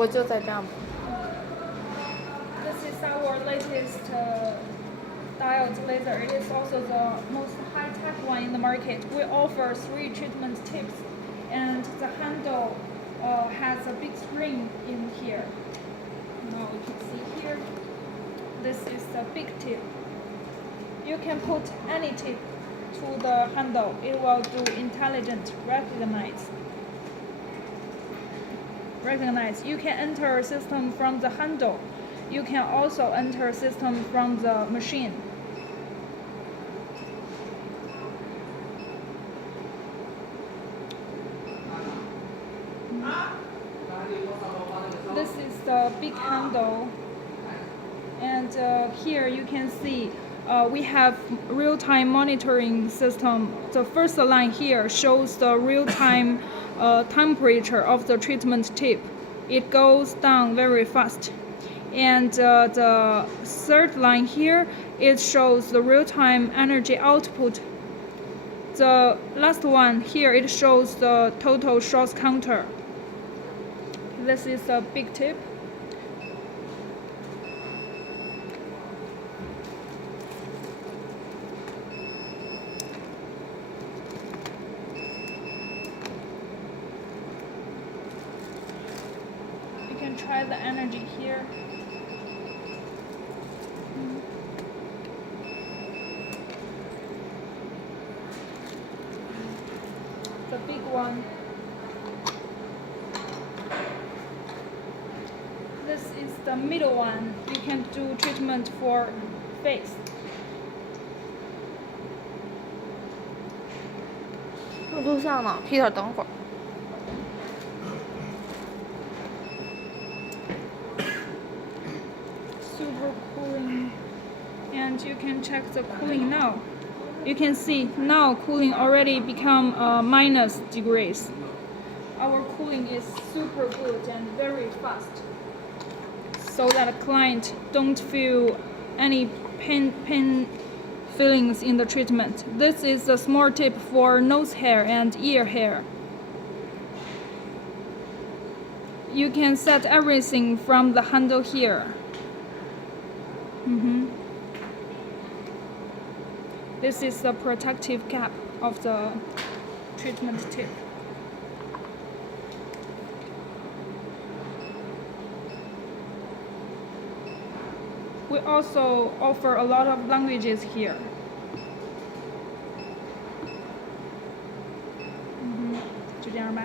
我就在这样。This is our latest diode laser. It is also the most high-tech one in the market. We offer 3 treatment tips, and the handle has a big spring in here. Now you can see here. This is the big tip. You can put any tip to the handle. It will do intelligent recognize. You can enter system from the handle. You can also enter system from the machine. This is the big handle, and here you can see we have real-time monitoring system. The first line here shows the real-time temperature of the treatment tip. It goes down very fast. And the third line here, it shows the real-time energy output. The last one here, it shows the total shots counter. This is a big tip. You can try the energy here. The big one. This is the middle one. You can do treatment for face. 录像呢 ，Peter， 等会儿。Super cooling, and you can check the cooling now. You can see now cooling already become minus degrees. Our cooling is super good and very fast, so that the client don't feel any pain feelings in the treatment. This is a small tip for nose hair and ear hair. You can set everything from the handle here. This is the protective cap of the treatment tip. We also offer a lot of languages here. 就这样吧。